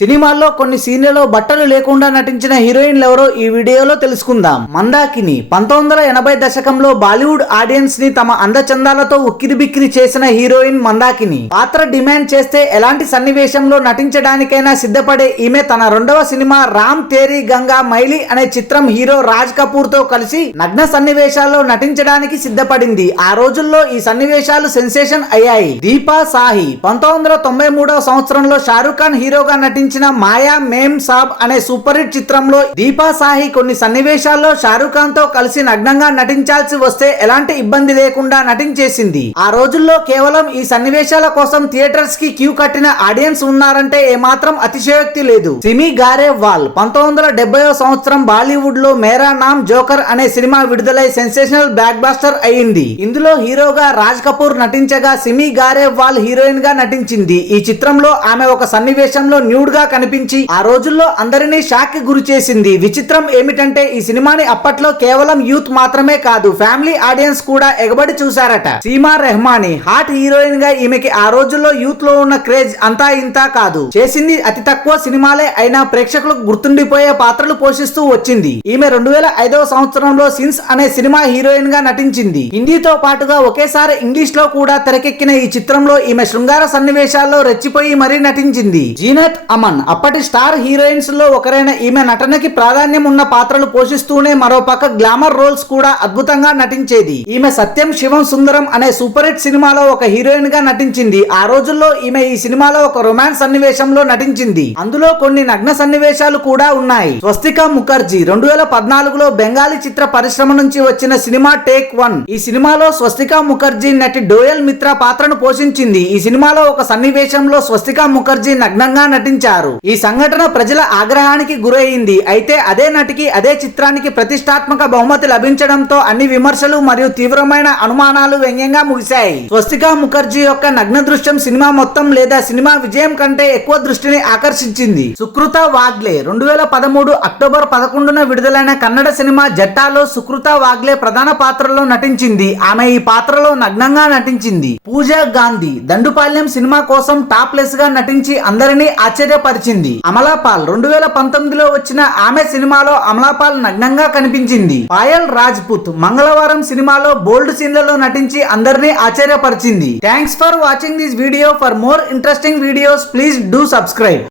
సినిమాల్లో కొన్ని సీన్లలో బట్టలు లేకుండా నటించిన హీరోయిన్లు ఎవరో ఈ వీడియోలో తెలుసుకుందాం. మందాకిని 1980 దశకంలో బాలీవుడ్ ఆడియన్స్ ని తమ అందచందాలతో ఉక్కిరిబిక్కిరి చేసిన హీరోయిన్ మందాకిని. పాత్ర డిమాండ్ చేస్తే ఎలాంటి సన్నివేశంలో నటించడానికైనా సిద్ధపడే ఈమె తన రెండవ సినిమా రామ్ తేరీ గంగా మైలి అనే చిత్రం హీరో రాజ్ కపూర్ తో కలిసి నగ్న సన్నివేశాల్లో నటించడానికి సిద్ధపడింది. ఆ రోజుల్లో ఈ సన్నివేశాలు సెన్సేషన్ అయ్యాయి. దీపా సాహి 1993వ సంవత్సరంలో షారూక్ ఖాన్ హీరోగా నటించిన మాయా మేమ్ సాబ్ అనే సూపర్ హిట్ చిత్రంలో దీపా సాహి కొన్ని సన్నివేశాల్లో షారూక్ ఖాన్ తో కలిసి నగ్నంగా నటించాల్సి వస్తే ఎలాంటి ఇబ్బంది లేకుండా నటించేసింది. ఆ రోజుల్లో కేవలం ఈ సన్నివేశాల కోసం థియేటర్స్ కి క్యూ కట్టిన ఆడియన్స్ ఉన్నారంటే ఏమాత్రం అతిశయోక్తి లేదు. సిమి గారేవాల్ 1970వ సంవత్సరం బాలీవుడ్ లో మేరా నామ్ జోకర్ అనే సినిమా విడుదలై సెన్సేషనల్ బ్లాక్ బాస్టర్ అయింది. ఇందులో హీరోగా రాజ్ కపూర్ నటించగా సిమి గారేవాల్ హీరోయిన్ గా నటించింది. ఈ చిత్రంలో ఆమె ఒక సన్నివేశంలో న్యూడ్ గా కనిపించి ఆ రోజుల్లో అందరినీ షాక్ కి గురి చేసింది. విచిత్రం ఏమిటంటే ఈ సినిమాని అప్పట్లో కేవలం యూత్ మాత్రమే కాదు ఫ్యామిలీ ఆడియన్స్ కూడా ఎగబడి చూశారట. సీమా రెహమాని హాట్ హీరోయిన్ గా ఈమెకి ఆ రోజుల్లో యూత్ లో ఉన్న క్రేజ్ అంతా ఇంతా కాదు. చేసింది అతి తక్కువ సినిమాలే అయినా ప్రేక్షకులకు గుర్తుండిపోయే పాత్రలు పోషిస్తూ వచ్చింది. ఈమె 2005వ సంవత్సరంలో సిన్స్ అనే సినిమా హీరోయిన్ గా నటించింది. హిందీతో పాటుగా ఒకేసారి ఇంగ్లీష్ లో కూడా తెరకెక్కిన ఈ చిత్రంలో ఈమె శృంగార సన్నివేశాల్లో రెచ్చిపోయి మరీ నటించింది. జీనత్ అమన్ అప్పటి స్టార్ హీరోయిన్స్ లో ఒకరైన ఈమె నటనకి ప్రాధాన్యం ఉన్న పాత్రలు పోషిస్తూనే మరో పక్క గ్లామర్ రోల్స్ కూడా అద్భుతంగా నటించేది. ఈమె సత్యం శివం సుందరం అనే సూపర్ హిట్ సినిమాలో ఒక హీరోయిన్ గా నటించింది. ఆ రోజుల్లో ఈమె ఈ సినిమాలో ఒక రొమాన్స్ సన్నివేశంలో నటించింది. అందులో కొన్ని నగ్న సన్నివేశాలు కూడా ఉన్నాయి. స్వస్తికా ముఖర్జీ 2014లో బెంగాలీ చిత్ర పరిశ్రమ నుంచి వచ్చిన సినిమా టేక్ 1. ఈ సినిమాలో స్వస్తికా ముఖర్జీ నటి డోయల్ మిత్రా పాత్రను పోషించింది. ఈ సినిమాలో ఒక సన్నివేశంలో స్వస్తికా ముఖర్జీ నగ్నంగా నటించారు. ఈ సంఘటన ప్రజల ఆగ్రహానికి గురైంది. అయితే అదే నటికి అదే చిత్రానికి ప్రతిష్టాత్మక బహుమతి లభించడంతో అన్ని విమర్శలు మరియు తీవ్రమైన అనుమానాలు వ్యంగ్యంగా ముగిశాయి. స్వస్తికా ముఖర్జీ యొక్క నగ్న దృశ్యం సినిమా మొత్తం లేదా సినిమా విజయం కంటే ఎక్కువ దృష్టిని ఆకర్షించింది. సుకృత వాగ్లే 2013 అక్టోబర్ 11న విడుదలైన కన్నడ సినిమా జట్టాలో సుకృత వాగ్లే ప్రధాన పాత్రలో నటించింది. ఆమె ఈ పాత్రలో నగ్నంగా నటించింది. పూజా గాంధీ దండుపాల్యం సినిమా కోసం టాప్ లెస్ గా నటించి అందరినీ ఆశ్చర్యపరిచింది. అమలాపాల్ 2019లో వచ్చిన ఆమె సినిమాలో అమలాపాల్ నగ్నంగా కనిపించింది. పాయల్ రాజ్పుత్ మంగళవారం సినిమాలో బోల్డ్ సీన్లలో నటించి అందరినీ ఆశ్చర్యపరిచింది. Thanks for watching this video. For more interesting videos please do subscribe.